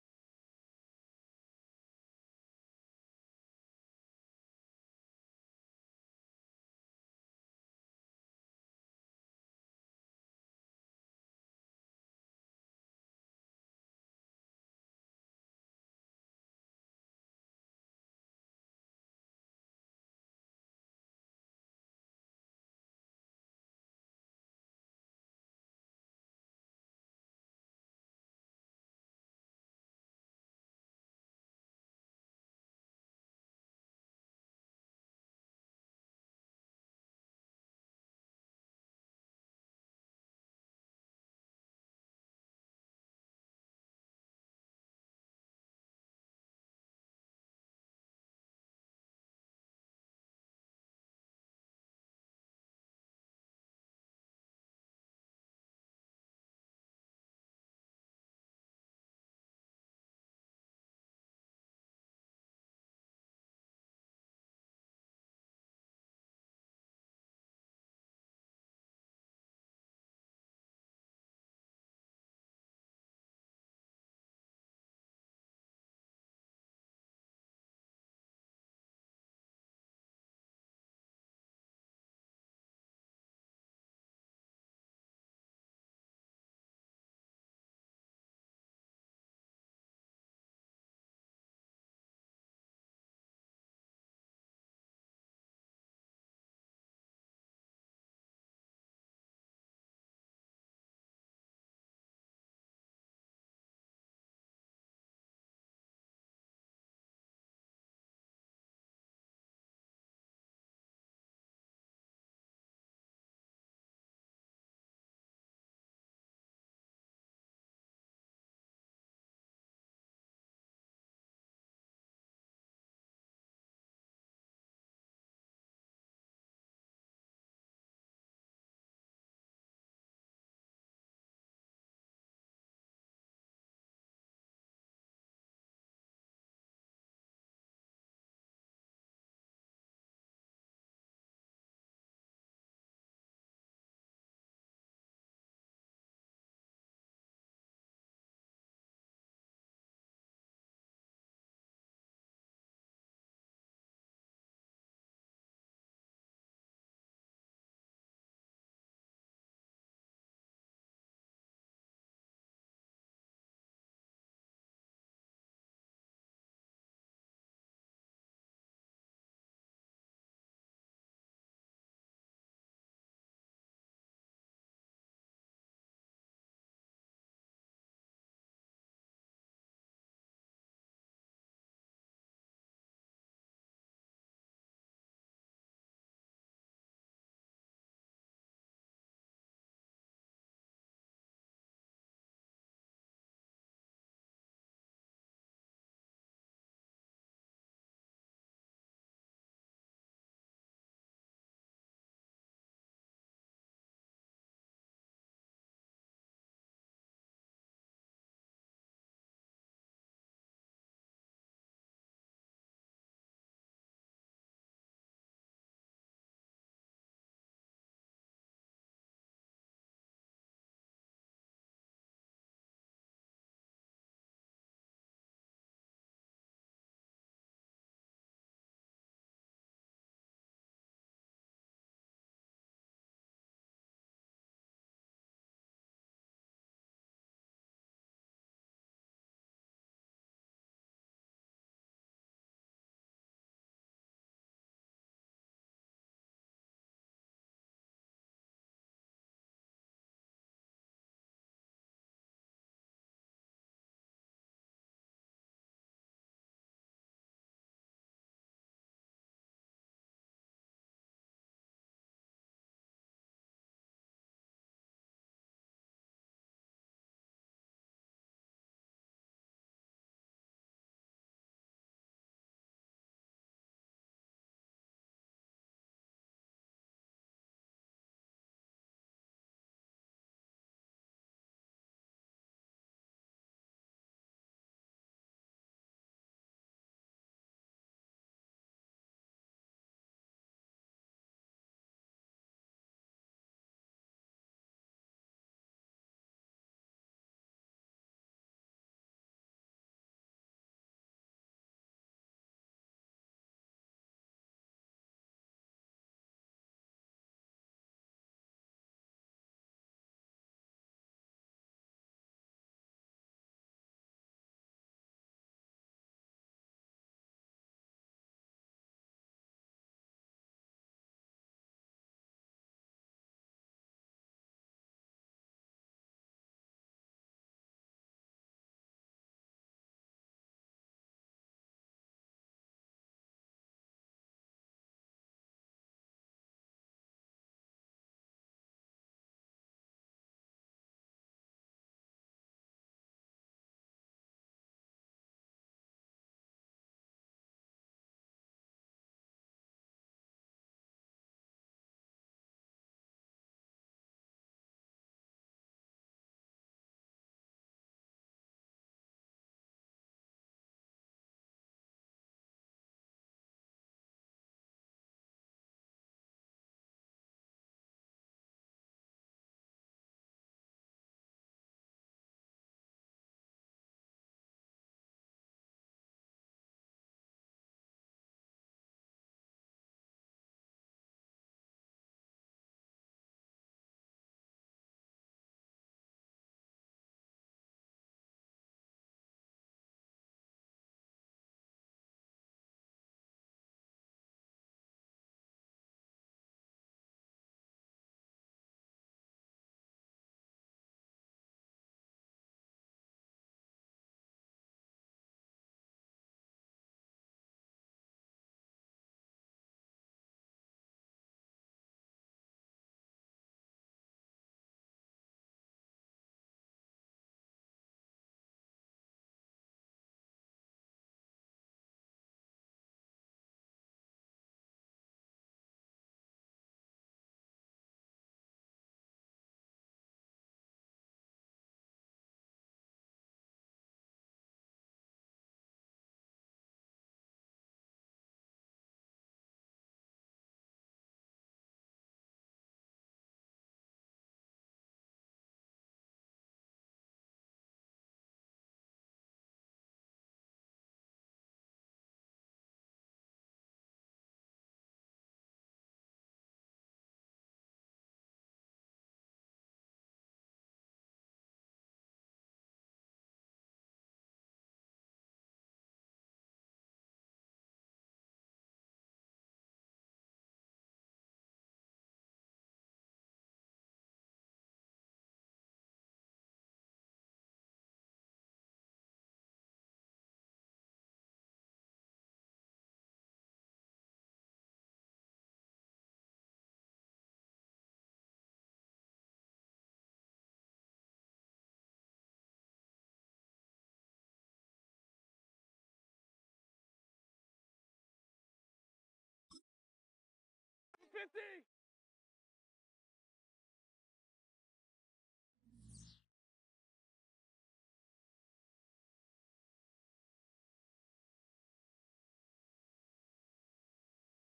50.